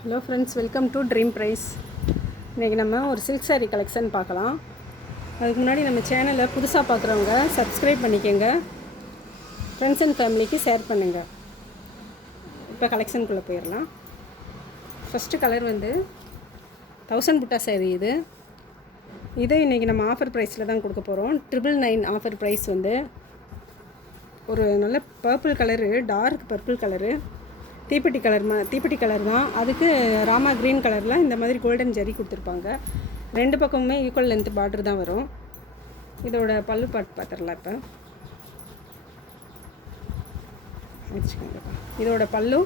Hello friends, welcome to dream price. இன்றைக்கி நம்ம ஒரு சில்க் சாரீ கலெக்ஷன் பார்க்கலாம். அதுக்கு முன்னாடி நம்ம சேனலை புதுசாக பார்க்குறவங்க சப்ஸ்கிரைப் பண்ணிக்கோங்க, ஃப்ரெண்ட்ஸ் அண்ட் ஃபேமிலிக்கு ஷேர் பண்ணுங்கள். இப்போ கலெக்ஷனுக்குள்ளே போயிடலாம். ஃபஸ்ட்டு கலர் வந்து 1000 புட்டா சாரீ. இது இன்றைக்கி நம்ம ஆஃபர் ப்ரைஸில் தான் கொடுக்க போகிறோம். 999 ஆஃபர் ப்ரைஸ் வந்து ஒரு நல்ல purple colour, dark purple colour, தீப்பெட்டி கலர் தான். அதுக்கு ராமா க்ரீன் கலரில் இந்த மாதிரி கோல்டன் ஜரி கொடுத்துருப்பாங்க. ரெண்டு பக்கமுமே ஈக்குவல் லென்த் பார்டர் தான் வரும். இதோட பல்லு பாட்டு பார்த்துடலாம். இப்போ வச்சுக்கோங்கப்பா. இதோட பல்லு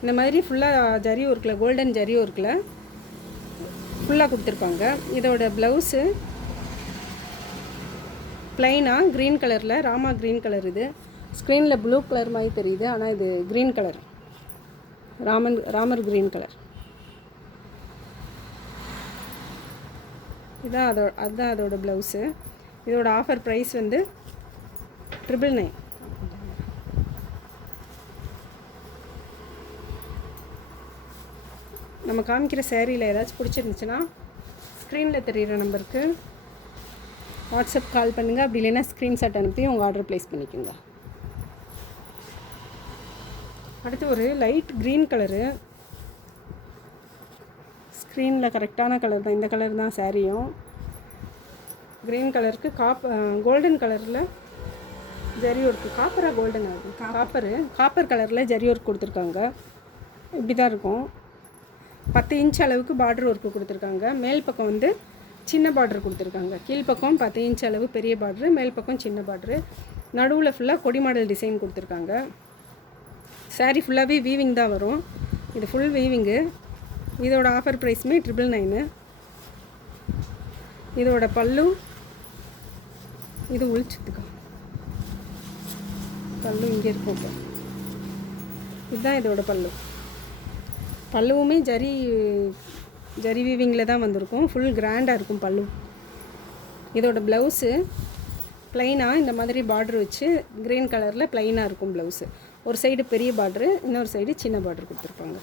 இந்த மாதிரி ஃபுல்லாக ஜரி ஒர்க்கில், கோல்டன் ஜரி ஒர்க்கில் ஃபுல்லாக கொடுத்துருப்பாங்க. இதோட ப்ளவுஸு ப்ளைனாக க்ரீன் கலரில், ராமா க்ரீன் கலர். இது ஸ்க்ரீனில் ப்ளூ கலர் மாதிரி தெரியுது, ஆனால் இது green colour, Ramar green colour. அதுதான் அதோட ப்ளவுஸு. இதோட ஆஃபர் ப்ரைஸ் வந்து 999. நம்ம காமிக்கிற சேரீயில் ஏதாச்சும் பிடிச்சிருந்துச்சுன்னா ஸ்க்ரீனில் தெரிகிற நம்பருக்கு வாட்ஸ்அப் கால் பண்ணுங்கள். அப்படி இல்லைன்னா ஸ்க்ரீன்ஷாட் அனுப்பி உங்கள் ஆர்டர் ப்ளேஸ் பண்ணிக்கோங்க. அடுத்து ஒரு லைட் க்ரீன் கலரு, ஸ்க்ரீனில் கரெக்டான கலர் தான். இந்த கலர் தான் சாரியும். க்ரீன் கலருக்கு கோல்டன் கலரில் ஜரி ஒர்க்கு, காப்பராக கோல்டன் ஆகுது, காப்பர் கலரில் ஜரி ஒர்க் கொடுத்துருக்காங்க. இப்படி தான் இருக்கும். 10 இன்ச் அளவுக்கு பார்டர் ஒர்க்கு கொடுத்துருக்காங்க. மேல் பக்கம் வந்து சின்ன பார்டர் கொடுத்துருக்காங்க. கீழ்ப்பக்கம் 10 இன்ச் அளவு பெரிய பார்டரு, மேல் பக்கம் சின்ன பார்டரு. நடுவில் ஃபுல்லாக கொடி மாடல் டிசைன் கொடுத்துருக்காங்க. சாரீ ஃபுல்லாகவே வீவிங் தான் வரும். இது ஃபுல் வீவிங்கு. இதோட ஆஃபர் ப்ரைஸுமே 999. இதோட பல்லு இது உள்ச்சுத்துக்கா, பல்லு இங்கே இருக்கும். இதுதான் இதோட பல்லுவுமே ஜரி வீவிங்கில் தான் வந்திருக்கும். ஃபுல் கிராண்டாக இருக்கும் பல்லு. இதோட ப்ளவுஸு ப்ளைனாக இந்த மாதிரி பார்டர் வச்சு க்ரீன் கலரில் ப்ளைனாக இருக்கும் ப்ளவுஸு. ஒரு சைடு பெரிய பார்டரு, இன்னொரு சைடு சின்ன பார்டர் கொடுத்துருப்பாங்க.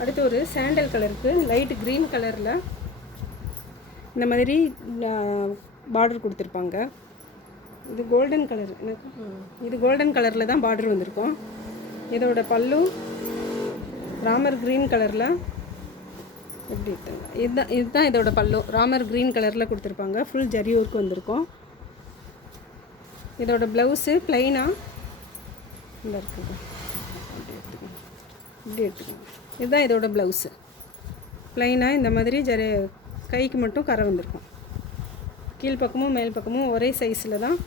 அடுத்து ஒரு சாண்டல் கலருக்கு லைட் க்ரீன் கலரில் இந்த மாதிரி பார்டர் கொடுத்துருப்பாங்க. இது கோல்டன் கலர், இது கோல்டன் கலரில் தான் பார்டர் வந்திருக்கும். இதோட பல்லு ராமர் க்ரீன் கலரில் எப்படி எடுத்தாங்க. இதுதான் இதோட பல்லு, ராமர் க்ரீன் கலரில் கொடுத்துருப்பாங்க. ஃபுல் ஜரி ஒர்க் வந்திருக்கும். இதோட ப்ளவுஸு ப்ளைனாக இந்த இருக்குங்க, இப்படி எடுத்துக்கோங்க. இதுதான் இதோட ப்ளவுஸு. ப்ளைனாக இந்த மாதிரி கைக்கு மட்டும் கரை வந்திருக்கும். கீழ்ப்பக்கமும் மேல் பக்கமும் ஒரே சைஸில் தான்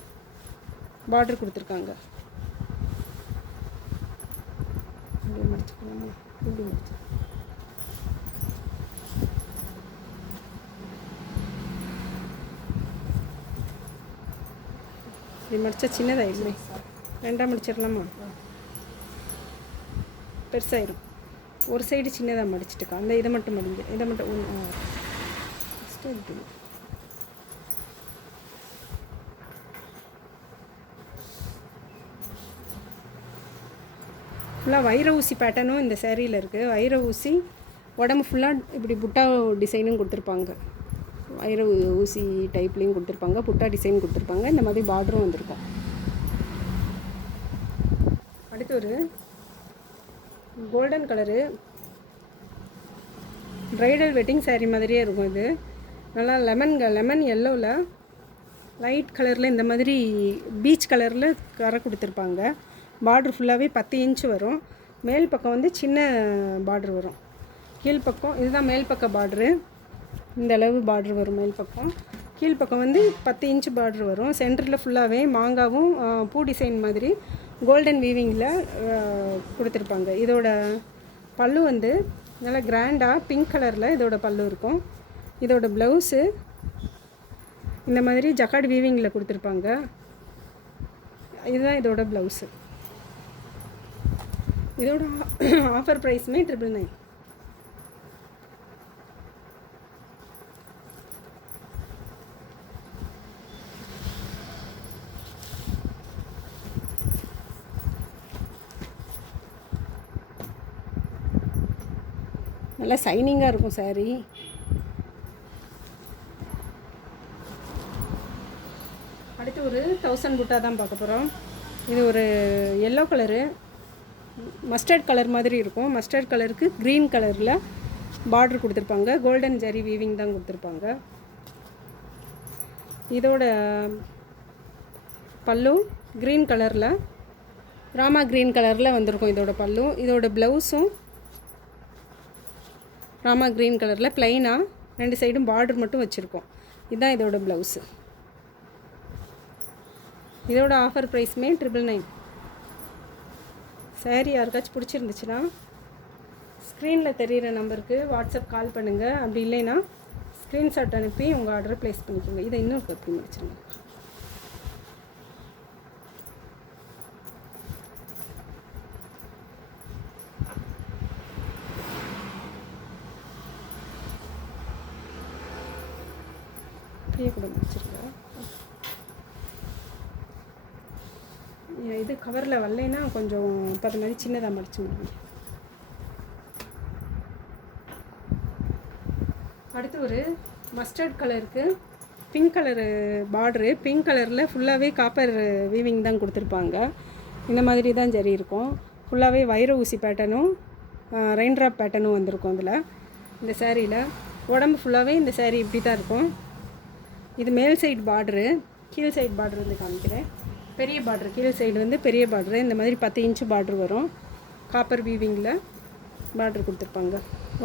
பார்டர் கொடுத்துருக்காங்க. இப்படி முடிச்சுக்கலாமா? இப்படி முடிச்சு இப்படி முடித்தா சின்னதாகிடுமே. ரெண்டாக முடிச்சிடலாமா? பெருசாகிடும். ஒரு சைடு சின்னதாக மடிச்சிட்டுக்கா. அந்த இதை மட்டும் மடிங்க, இதை மட்டும் ஃபுல்லாக வைர ஊசி பேட்டர்னும் இந்த சேரீயில் இருக்குது. வைர ஊசி உடம்பு ஃபுல்லாக இப்படி புட்டா டிசைனும் கொடுத்துருப்பாங்க. வைர ஊசி டைப்லேயும் கொடுத்துருப்பாங்க, புட்டா டிசைன் கொடுத்துருப்பாங்க. இந்த மாதிரி பார்டரும் வந்திருக்கும். அடுத்து ஒரு golden colour bridal wedding sari மாதிரியே இருக்கும். இது நல்லா லெமன் எல்லோவில் லைட் கலரில் இந்த மாதிரி பீச் கலரில் கரை கொடுத்துருப்பாங்க. பார்டர் ஃபுல்லாகவே 10 இன்ச்சு வரும். மேல் பக்கம் வந்து சின்ன பார்டர் வரும். கீழ்ப்பக்கம் இதுதான் மேல் பக்க பார்டரு. இந்த அளவு பார்டர் வரும் மேல் பக்கம். கீழ்ப்பக்கம் வந்து 10 இன்ச்சு பார்டர் வரும். சென்டரில் ஃபுல்லாகவே மாங்காவும் பூ டிசைன் மாதிரி கோல்டன் வீவிங்கில் கொடுத்துருப்பாங்க. இதோட பல்லு வந்து நல்லா கிராண்டாக பிங்க் கலரில் இதோட பல்லு இருக்கும். இதோட ப்ளவுஸு இந்த மாதிரி ஜக்கார்டு வீவிங்கில் கொடுத்துருப்பாங்க. இதுதான் இதோட ப்ளவுஸு. இதோட ஆஃபர் ப்ரைஸுமே 999. நல்லா சைனிங்காக இருக்கும் சாரீ. அடுத்து ஒரு 1000 புட்டா தான் பார்க்க போகிறோம். இது ஒரு எல்லோ கலரு, மஸ்டர்ட் கலர் மாதிரி இருக்கும். மஸ்டர்ட் கலருக்கு க்ரீன் கலரில் பார்டர் கொடுத்துருப்பாங்க. கோல்டன் ஜரி வீவிங் தான் கொடுத்துருப்பாங்க. இதோட பல்லு க்ரீன் கலரில், ராமா க்ரீன் கலரில் வந்திருக்கும் இதோட பல்லு. இதோட ப்ளவுஸும் ராமா க்ரீன் கலரில் ப்ளைனாக 2 சைடும் பார்டர் மட்டும் வச்சுருக்கோம். இதுதான் இதோட ப்ளவுஸு. இதோட ஆஃபர் ப்ரைஸுமே 999. சாரீ யாருக்காச்சும் பிடிச்சிருந்துச்சுன்னா ஸ்க்ரீனில் தெரிகிற நம்பருக்கு வாட்ஸ்அப் கால் பண்ணுங்கள். அப்படி இல்லைன்னா ஸ்க்ரீன்ஷாட் அனுப்பி உங்கள் ஆர்டரை ப்ளேஸ் பண்ணிக்கோங்க. இதை இன்னும் கப்பி முடிச்சிருங்க. கூட முடிச்சிருக்கேன். இது கவரில் வரலைன்னா கொஞ்சம் அது மாதிரி சின்னதாக மடிச்சு முடியும். அடுத்து ஒரு மஸ்டர்ட் கலருக்கு பிங்க் கலரு பார்டரு. பிங்க் கலரில் ஃபுல்லாகவே காப்பர் வீவிங் தான் கொடுத்துருப்பாங்க. இந்த மாதிரி தான் ஜரி இருக்கும். ஃபுல்லாகவே வைர ஊசி பேட்டர்னும் ரெயின் ட்ராப் பேட்டர்னும் வந்திருக்கும். அதில் இந்த சேரீயில் உடம்பு ஃபுல்லாகவே இந்த சேரீ இப்படி தான் இருக்கும். இது மேல் சைடு பார்டரு, கீழ் சைடு பார்டர் வந்து காமிக்கிறேன். பெரிய பார்டரு, கீழ் சைடு வந்து பெரிய பார்டரு. இந்த மாதிரி 10 இன்ச்சு பார்டர் வரும். காப்பர் வீவிங்கில் பார்டர் கொடுத்துருப்பாங்க.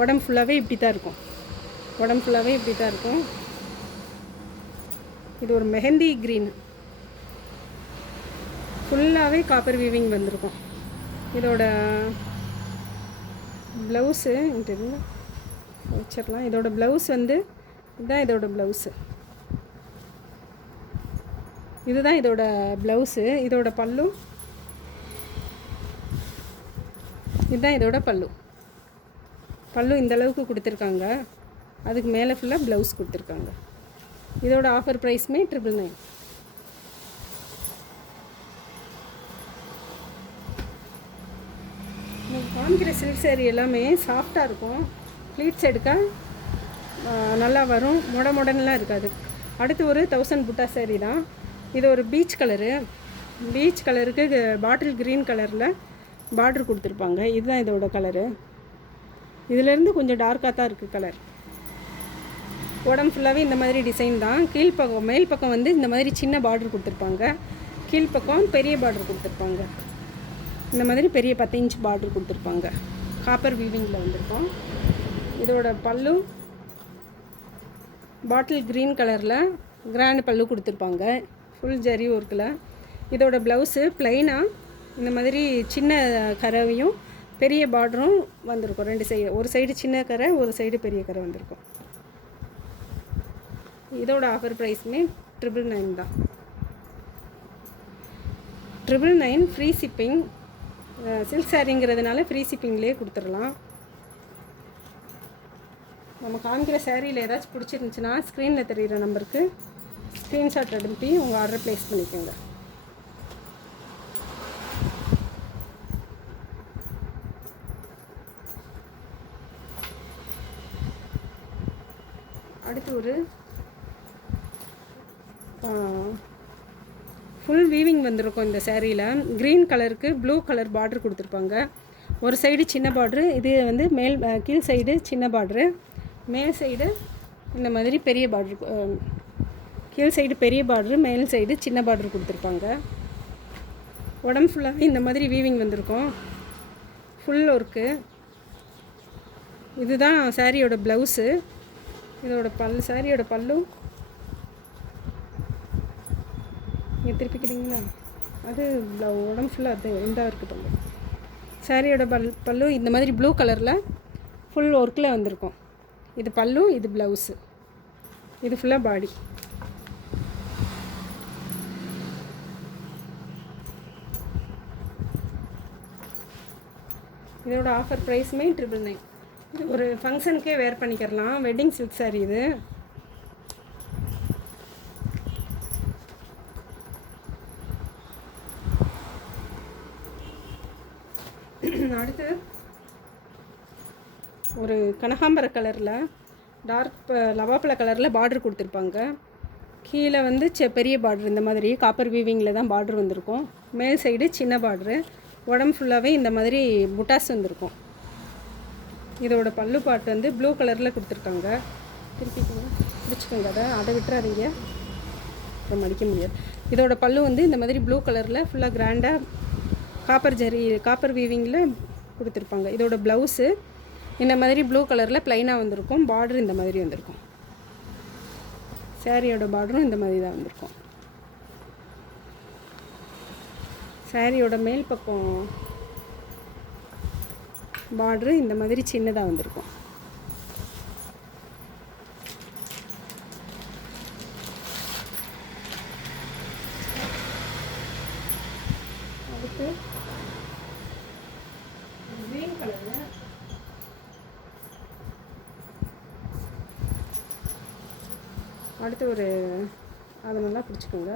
உடம்பு ஃபுல்லாகவே இப்படி தான் இருக்கும். உடம்பு ஃபுல்லாகவே இப்படி தான் இருக்கும். இது ஒரு மெஹந்தி க்ரீன், ஃபுல்லாகவே காப்பர் வீவிங் வந்திருக்கும். இதோட ப்ளவுஸு வச்சிடலாம். இதோட ப்ளவுஸ் வந்து இதுதான் இதோட ப்ளவுஸு. இதுதான் இதோட ப்ளவுஸு. இதோட பல்லு இதுதான் இதோட பல்லு. பல்லு இந்த அளவுக்கு கொடுத்துருக்காங்க. அதுக்கு மேலே ஃபுல்லாக ப்ளவுஸ் கொடுத்துருக்காங்க. இதோட ஆஃபர் ப்ரைஸுமே 999. காமிக்கிற சில்க் சேரீ எல்லாமே சாஃப்டாக இருக்கும். ப்ளீட்ஸ் எடுக்க நல்லா வரும். மொடன்லாம் இருக்காது. அடுத்து ஒரு 1000 புட்டா சேரீ தான். இது ஒரு பீச் கலரு. பீச் கலருக்கு பாட்டில் க்ரீன் கலரில் பார்டர் கொடுத்துருப்பாங்க. இதுதான் இதோட கலரு. இதிலேருந்து கொஞ்சம் டார்க்காக தான் இருக்குது கலர். உடம்பு ஃபுல்லாகவே இந்த மாதிரி டிசைன் தான். கீழ்ப்பக்கம் மேல் பக்கம் வந்து இந்த மாதிரி சின்ன பார்டர் கொடுத்துருப்பாங்க. கீழ்ப்பக்கம் பெரிய பார்டர் கொடுத்துருப்பாங்க. இந்த மாதிரி பெரிய 10 இன்ச் பார்டர் கொடுத்துருப்பாங்க. காப்பர் வீவிங்கில் வந்திருக்கும். இதோட பல்லு பாட்டில் க்ரீன் கலரில் கிராண்ட் பல்லு கொடுத்துருப்பாங்க. ஃபுல் ஜரி ஒர்க்கில். இதோட ப்ளவுஸு ப்ளைனாக இந்த மாதிரி சின்ன கரையும் பெரிய பார்டரும் வந்திருக்கும். 2 சைடு, ஒரு சைடு சின்ன கரை, ஒரு சைடு பெரிய கரை வந்திருக்கும். இதோட ஆஃபர் ப்ரைஸுமே 999 தான். 999 ஃப்ரீ ஷிப்பிங். சில்க் சாரிங்கிறதுனால ஃப்ரீ ஷிப்பிங்லேயே கொடுத்துடலாம். நம்ம காமிக்கிற சேரீயில் ஏதாச்சும் பிடிச்சிருந்துச்சுன்னா ஸ்க்ரீனில் தெரிகிற நம்பருக்கு ஸ்க்ரீன்ஷாட் அனுப்பி உங்கள் ஆர்டரை ப்ளேஸ் பண்ணிக்கோங்க. அடுத்து ஒரு ஃபுல் வீவிங் வந்திருக்கும் இந்த சேரீயில். க்ரீன் கலருக்கு ப்ளூ கலர் பார்டர் கொடுத்துருப்பாங்க. ஒரு சைடு சின்ன பார்ட்ரு, இது வந்து கீழ் சைடு சின்ன பார்ட்ரு, மேல் சைடு இந்த மாதிரி பெரிய பார்ட்ரு. கீழ் சைடு பெரிய பார்ட்ரு, மேல் சைடு சின்ன பார்ட்ரு கொடுத்துருப்பாங்க. உடம்பு ஃபுல்லாகவே இந்த மாதிரி வீவிங் வந்திருக்கும். Full work. இதுதான் சாரியோட ப்ளவுஸு. இதோட சாரியோட பல்லு நீங்கள் திருப்பிக்கிறீங்களா? அது உடம்பு ஃபுல்லாக அது ரெண்டாக இருக்குது பல்லு. சாரியோட பல்லு இந்த மாதிரி ப்ளூ கலரில் ஃபுல் ஒர்க்கில் வந்திருக்கும். இது பல்லு, இது ப்ளவுஸு, இது ஃபுல்லாக பாடி. இதோட ஆஃபர் ப்ரைஸுமே 999. இது ஒரு ஃபங்க்ஷனுக்கே வேர் பண்ணிக்கிறலாம். வெட்டிங் சில்க் சாரீ இது. அடுத்து ஒரு கனகாம்பர கலரில் டார்க் லவாப்பழ கலரில் பார்டர் கொடுத்துருப்பாங்க. கீழே வந்து பெரிய பார்டர் இந்த மாதிரி காப்பர் வீவிங்கில் தான் பார்டர் வந்திருக்கும். மேல் சைடு சின்ன பார்டரு, உடம்பு ஃபுல்லாகவே இந்த மாதிரி புட்டாஸ் வந்திருக்கும். இதோட பல்லு பாட்டு வந்து ப்ளூ கலரில் கொடுத்துருக்காங்க. திருப்பிக்கோங்க, பிடிச்சிக்கோங்க, அதை விட்டுறாதீங்க, அப்புறம் மடிக்க முடியாது. இதோட பல்லு வந்து இந்த மாதிரி ப்ளூ கலரில் ஃபுல்லாக கிராண்டாக காப்பர் வீவிங்கில் கொடுத்துருப்பாங்க. இதோட ப்ளவுஸு இந்த மாதிரி ப்ளூ கலரில் ப்ளைனாக வந்திருக்கும். பார்டர் இந்த மாதிரி வந்திருக்கும். சாரியோட பார்டரும் இந்த மாதிரி தான் வந்திருக்கும். சாரியோட மேல் பக்கம் பார்டரு இந்த மாதிரி சின்னதாக வந்திருக்கும். அடுத்து கிரீன் கலரில் அடுத்து ஒரு அதை நல்லா பிடிச்சிக்கோங்க,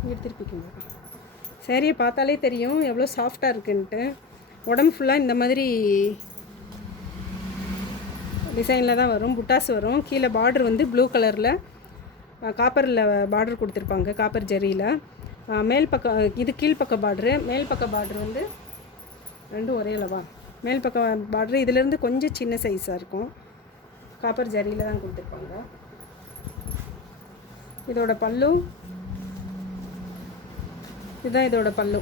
இங்கே திருப்பிக்கோங்க. சாரியை பார்த்தாலே தெரியும் எவ்வளோ சாஃப்டாக இருக்குன்ட்டு. உடம்பு ஃபுல்லாக இந்த மாதிரி டிசைனில் தான் வரும், புட்டாஸ் வரும். கீழே பார்டர் வந்து ப்ளூ கலரில் காப்பரில் பார்டர் கொடுத்துருப்பாங்க, காப்பர் ஜரியில். மேல் பக்கம் இது கீழ்ப்பக்க பார்டரு, மேல் பக்க பார்டர் வந்து ரெண்டும் ஒரே அளவா. மேல் பக்கம் பார்டரு இதிலேருந்து கொஞ்சம் சின்ன சைஸாக இருக்கும், காப்பர் ஜரியில் தான் கொடுத்துருப்பாங்க. இதோட பல்லு இதுதான், இதோட பல்லு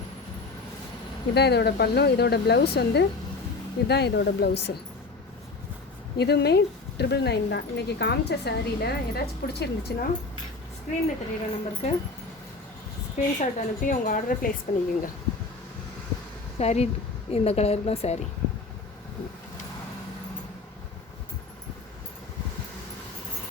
இதுதான், இதோட பல்லு. இதோட ப்ளவுஸ் வந்து இதுதான், இதோட ப்ளவுஸு. இதுவுமே 999 தான். இன்றைக்கி காமிச்ச சாரியில் ஏதாச்சும் பிடிச்சிருந்துச்சுன்னா ஸ்க்ரீனில் தெரியுற நம்பருக்கு ஸ்க்ரீன்ஷாட் அனுப்பி உங்கள் ஆர்டரை ப்ளேஸ் பண்ணிக்கோங்க. சாரி இந்த கலர் தான் சாரி.